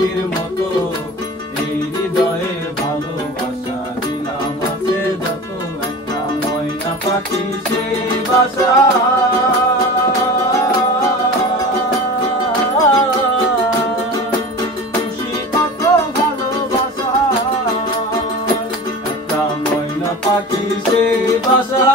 পাখির মতো এই হৃদয়ে ভালোবাসা দিলাম আছে যত একটা ময়না পাখি সেই বাসা খুশি কত ভালোবাসা একটা ময়না পাখি সেই বাসা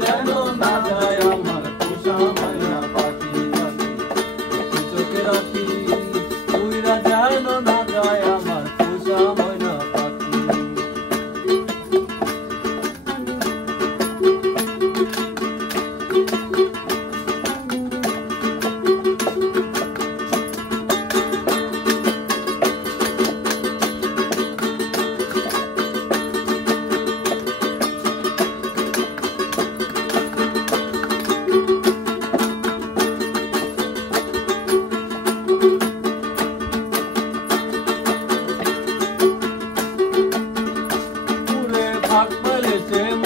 যেন না যায় আমার পোষা ময়না পাখি চোখে রাখি উইরা যেন না যায় আমার পোষা ময়না পাখি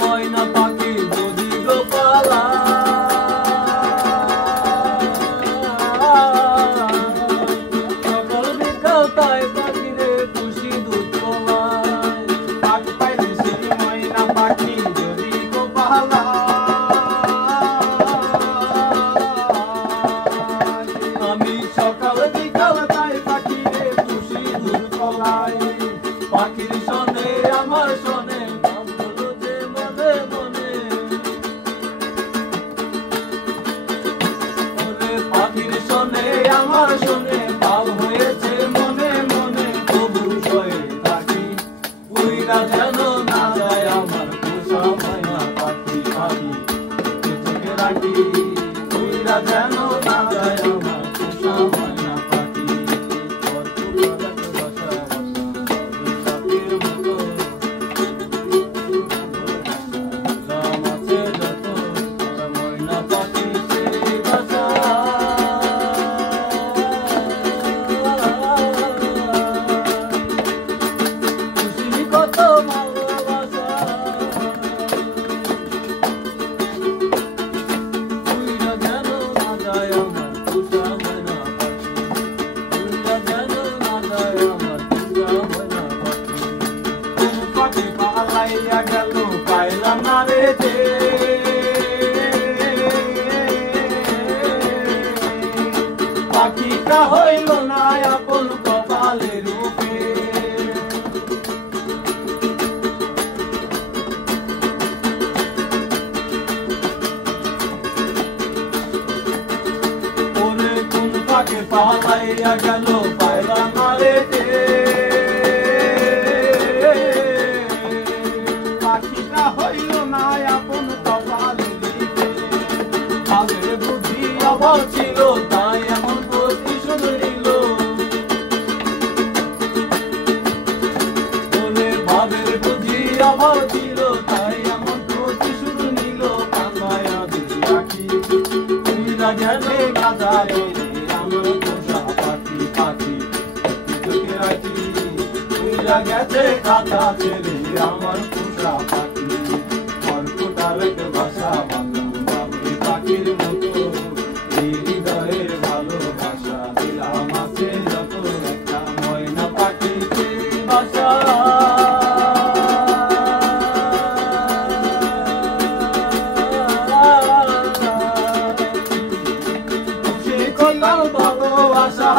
ময়না পাখি যদি গোপালা সকল বিকাল তাই পাখিরে খুশি দুধ কলায় পাখ পাইছে ময়না পাখি যদি গোপালা আমি সকাল বিকাল তাই পাখিরে খুশি দুধ কলায় পাখির শোনে আমার শোনে আমার শুনে ভাব হয়েছে মনে মনে তবু হয়ে থাকি উইরা যেন না যায় আমার পোষা ময়না পাখি পাখি চোখে রাখি উইরা যেন না যায় আমার পোষা ময়না পাখি পাখির মতো আছে যত ময়না পাখি সেই বাসা গেল পাইলাম না রে পাখিটা হইল না আপন কপালের রূপে ওরে কোন পাখি পালাইয়া গেল পাইলাম না রে পাখিটা হইল না আপন কপালের রূপে ভাবের বুদ্ধি অভাব ছিল তাই এমন প্রতিশোধ নিল বলে ভাবের বুদ্ধি অভাব ছিল তাই এমন প্রতিশোধ নিল কান্দায়া দুই রাখি উইরা গেলে কাঁদায় আমার পোষা পাখি পাখি চোখে রাখি উইরা গেছে কাঁদা ছেড়ে আমার পোষা পাখি কর্কটার ভাষা পাখির মতো এই হৃদয়ে ভালোবাসা দিলাম আছে যত একটা ময়না পাখি সেই বাসা সে কলাম ভালোবাসা